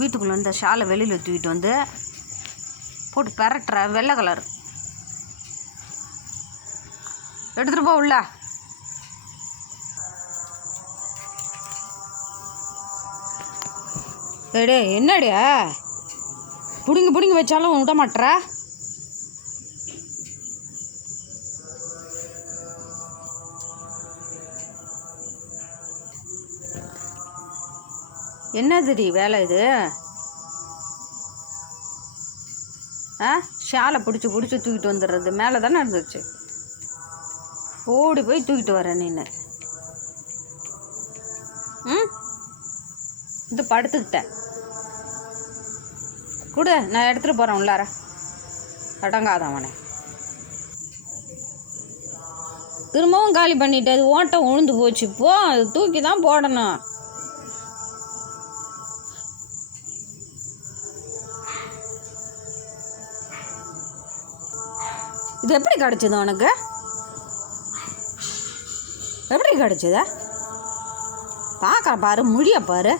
வீட்டுக்குள்ளே இந்த ஷாலை வெளியில் தூக்கிட்டு வந்து போட்டு பெரட்டுற வெள்ளை கலர் எடுத்துகிட்டு போ உள்ள. டே என்னடியா பிடிங்கி பிடிங்கி வச்சாலும் விட மாட்டேற. என்னதுடி வேலை இது? ஷாலை பிடிச்சி தூக்கிட்டு வந்துடுறது. மேலே தானே இருந்துச்சு, ஓடி போய் தூக்கிட்டு வரேன் நீன்னு. இது படுத்துக்கிட்டேன் கூட நான் எடுத்துகிட்டு போகிறேன் உள்ளார. அடங்காதவனே திரும்பவும் காலி பண்ணிட்டு அது ஓட்டம் உழுந்து போச்சு. இப்போ அது தூக்கி தான் போடணும். இது எப்படி கிடச்சிது உனக்கு? எப்படி கிடச்சித? பார்க்குற பாரு, முடிய பாரு.